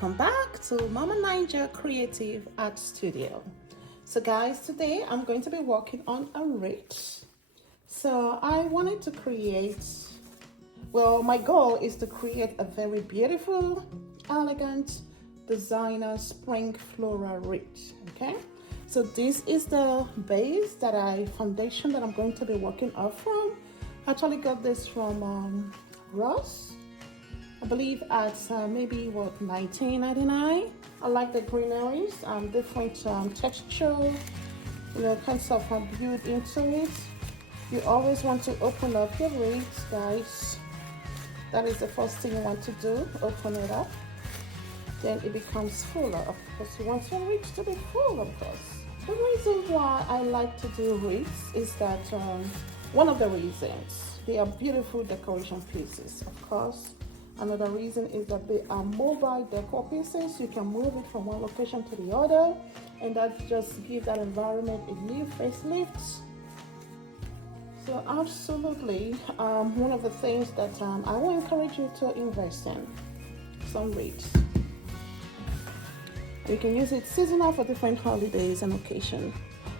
welcome back to Mama Ninja Creative Art Studio. So guys, today I'm going to be working on a wreath. So I wanted to create, well, my goal is to create a very beautiful, elegant, designer spring floral wreath. Okay, so this is the base foundation that I'm going to be working off from. I actually got this from Ross, I believe at maybe what, $19.99. I like the greeneries, different texture, you know, kinds of built into it. You always want to open up your wreath, guys. That is the first thing you want to do, open it up. Then it becomes fuller, because you want your wreath to be full, of course. The reason why I like to do wreaths is that one of the reasons, they are beautiful decoration pieces, of course. Another reason is that they are mobile decor pieces. You can move it from one location to the other, and that just gives that environment a new facelift. So absolutely, one of the things that I will encourage you to invest in, some wreaths. You can use it seasonal for different holidays and occasions.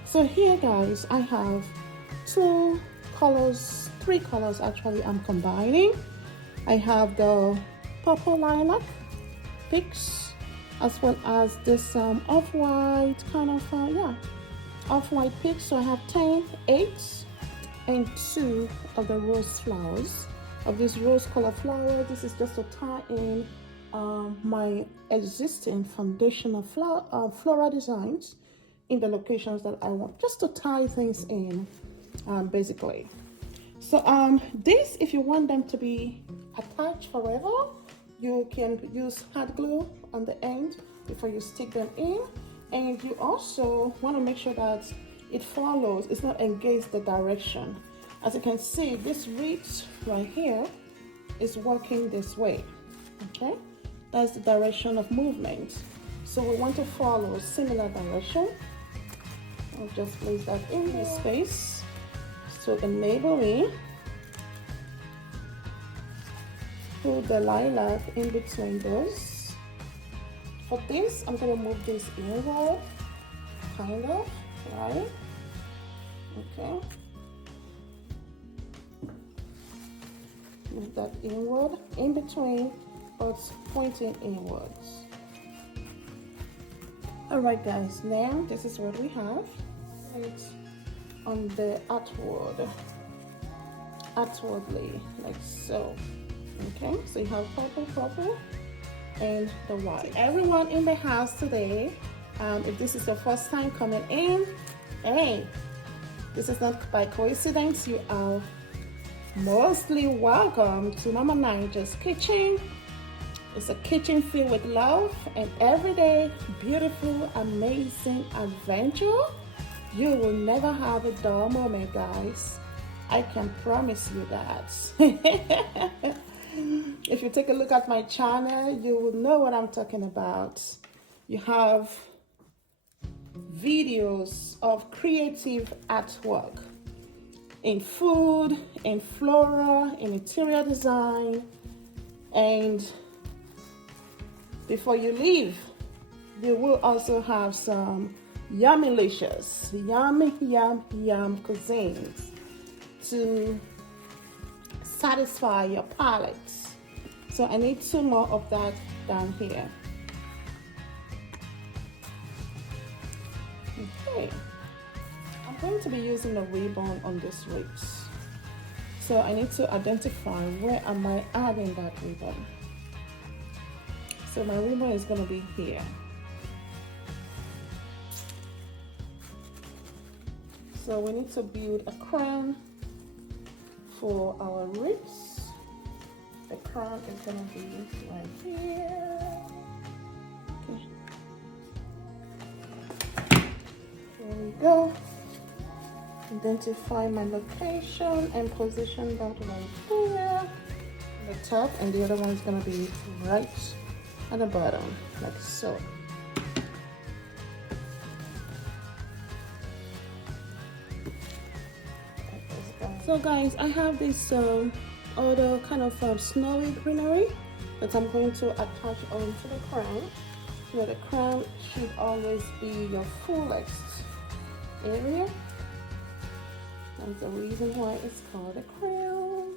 So here, guys, I have three colors actually I'm combining. I have the purple lilac picks, as well as this off-white kind of off-white picks. So I have 8 and 2 of the rose flowers, of this rose color flower. This is just to tie in my existing foundation of floral designs in the locations that I want, just to tie things in, basically. So this, if you want them to be attached forever, you can use hot glue on the end before you stick them in. And you also want to make sure that it follows, it's not engaged the direction. As you can see, this wreath right here is working this way. Okay, that's the direction of movement. So we want to follow a similar direction. I'll just place that in this space to enable me put the lilac in between those. For this, I'm going to move this inward, kind of, right? Okay. Move that inward, in between, but pointing inwards. Alright guys, now this is what we have. It's on the outwardly, like so. Okay, so you have purple, and the white. Everyone in the house today, if this is your first time coming in, hey, this is not by coincidence. You are mostly welcome to Mama Ninja's kitchen. It's a kitchen filled with love and everyday beautiful, amazing adventure. You will never have a dull moment, guys. I can promise you that. If you take a look at my channel, you will know what I'm talking about. You have videos of creative artwork in food, in flora, in interior design, and before you leave, you will also have some yummylicious, yum cuisines to satisfy your palate. So I need 2 more of that down here. Okay, I'm going to be using a ribbon on this wreath. So I need to identify where am I adding that ribbon. So my ribbon is going to be here. So we need to build a crown for our wreaths. The crown is going to be right here. Okay. There we go. Identify my location and position that right here. The top, and the other one is going to be right at the bottom, like so. So guys, I have this other kind of snowy greenery that I'm going to attach onto the crown. Now the crown should always be your fullest area. That's the reason why it's called a crown.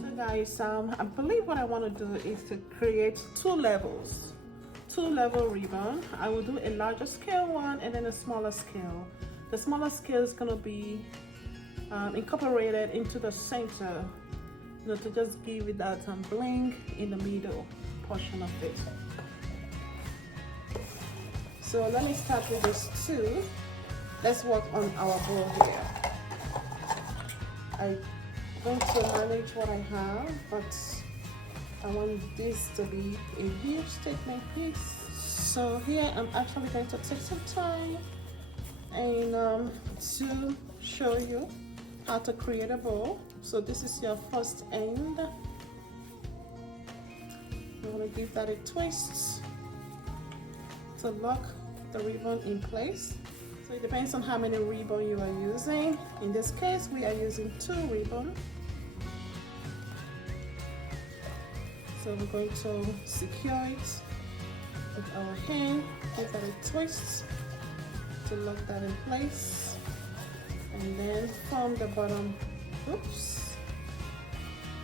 So guys, I believe what I want to do is to create two level ribbon. I will do a larger scale one and then a smaller scale. The smaller scale is going to be incorporated into the center, to just give it that bling in the middle portion of it. So let me start with this two. Let's work on our bowl here. I'm going to manage what I have, but I want this to be a huge statement piece. So here I'm actually going to take some time and to show you how to create a bow. So this is your first end. You want to give that a twist to lock the ribbon in place. So it depends on how many ribbon you are using. In this case, we are using 2 ribbon. So we're going to secure it with our hand, give that a twist to lock that in place, and then from the bottom, oops.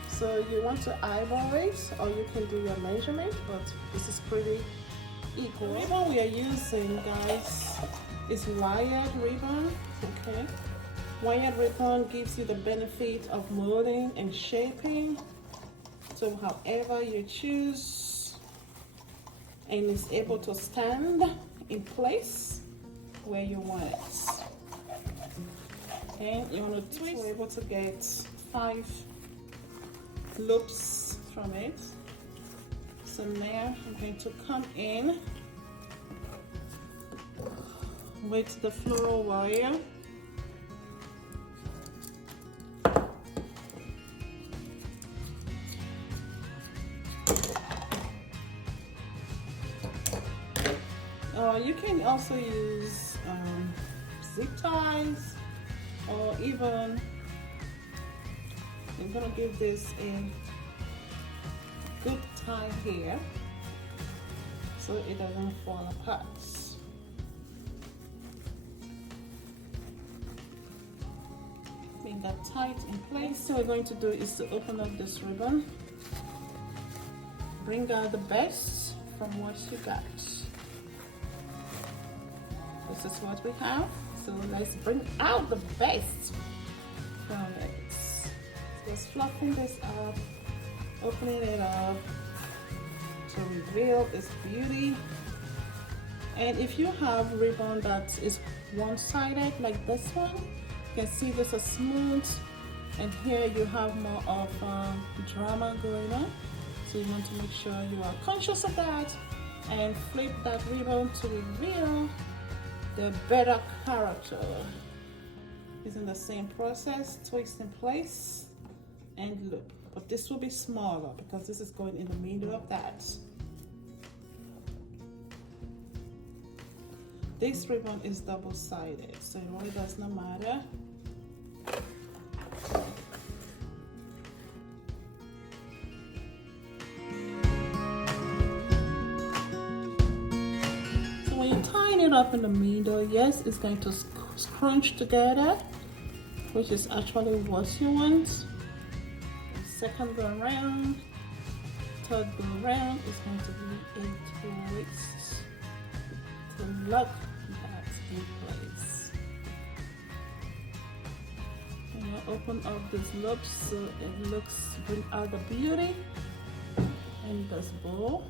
So you want to eyeball it, or you can do your measurement, but this is pretty equal. The ribbon we are using, guys, is wired ribbon, okay? Wired ribbon gives you the benefit of molding and shaping. So however you choose, and it's able to stand in place where you want it. And you want to twist, we're able to get 5 loops from it. So now I'm going to come in with the floral wire. You can also use zip ties, or even I'm gonna give this a good tie here so it doesn't fall apart. Bring that tight in place. So what we're going to do is to open up this ribbon, bring out the best from what you got. This is what we have. So let's bring out the best from it. So just fluffing this up, opening it up to reveal its beauty. And if you have ribbon that is one-sided like this one, you can see this is smooth, and here you have more of drama going on. So you want to make sure you are conscious of that and flip that ribbon to reveal the better character. Using the same process, twist in place and loop, but this will be smaller because this is going in the middle of that. This ribbon is double-sided, so it really does not matter. When you tie it up in the middle, yes, it's going to scrunch together, which is actually what you want. The second go around, third go around is going to be a twist to lock that in place. And you open up this loop so it looks, bring out the beauty in this bowl.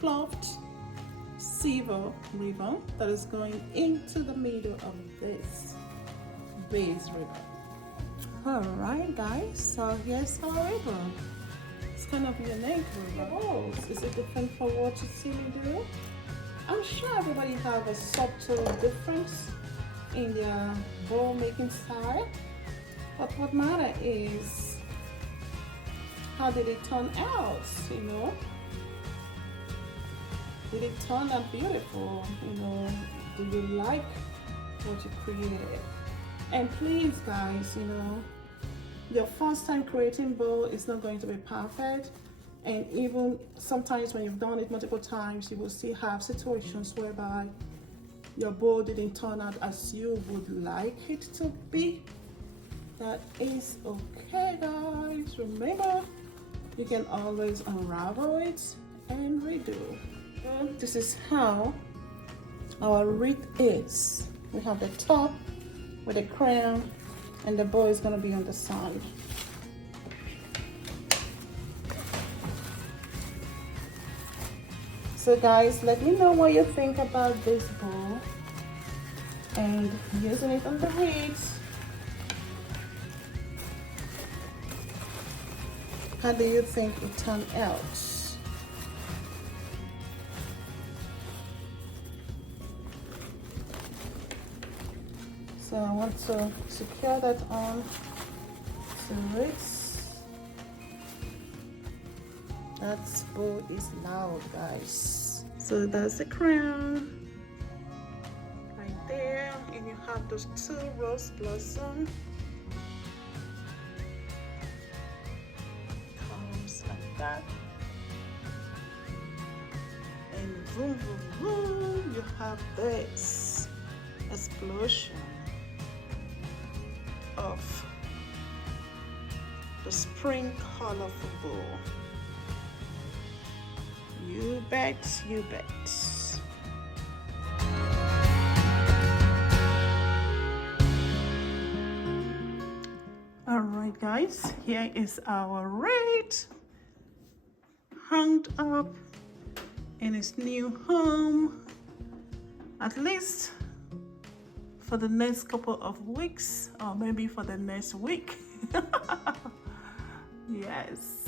Fluffed silver ribbon that is going into the middle of this base ribbon. All right, guys, so here's our ribbon. It's kind of unique ribbon. Oh, is it different from what you see me do? I'm sure everybody have a subtle difference in their bowl making style, but what matter is how did it turn out, you know? Did it turn out beautiful, you know? Do you like what you created? And please guys, you know, your first time creating bowl is not going to be perfect, and even sometimes when you've done it multiple times, you will still have situations whereby your bowl didn't turn out as you would like it to be. That is okay guys. Remember, you can always unravel it and redo. And this is how our wreath is. We have the top with a crown, and the bow is going to be on the side. So guys, let me know what you think about this bow and using it on the wreath. How do you think it turned out? So I want to secure that on to it. That bow is loud guys. So that's the crown right there, and you have those 2 rose blossoms. Comes like that, and boom boom boom, you have this explosion of the spring colorful bow. You bet, you bet. All right guys, here is our wreath hung up in its new home, at least for the next couple of weeks, or maybe for the next week. Yes.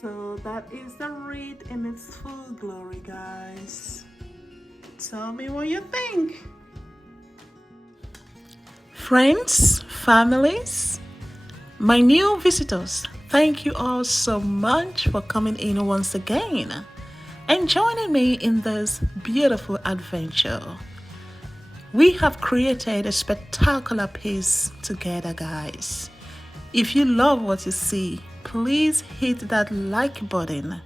So that is the wreath in its full glory, guys. Tell me what you think. Friends, families, my new visitors, thank you all so much for coming in once again and joining me in this beautiful adventure. We have created a spectacular piece together, guys. If you love what you see, please hit that like button.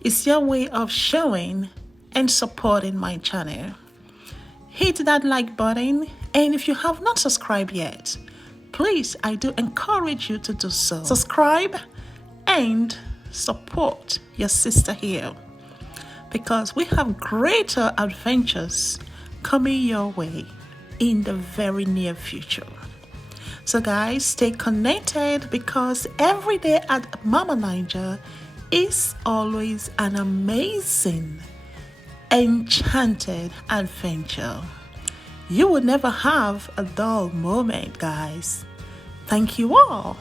It's your way of showing and supporting my channel. Hit that like button, and if you have not subscribed yet, please, I do encourage you to do so. Subscribe and support your sister here, because we have greater adventures coming your way in the very near future. So guys, stay connected, because every day at Mama Naija is always an amazing, enchanted adventure. You will never have a dull moment, guys. Thank you all.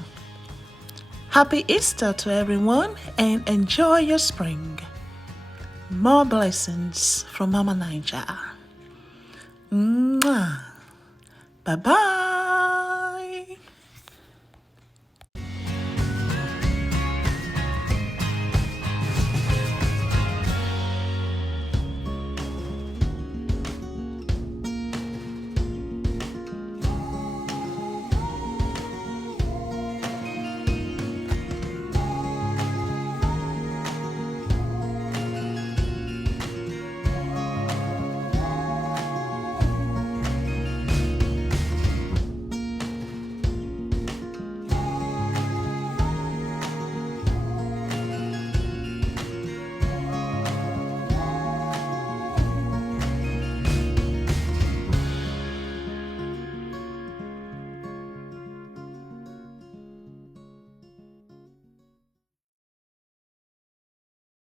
Happy Easter to everyone, and enjoy your spring. More blessings from Mama Naija. Mwah. Bye-bye.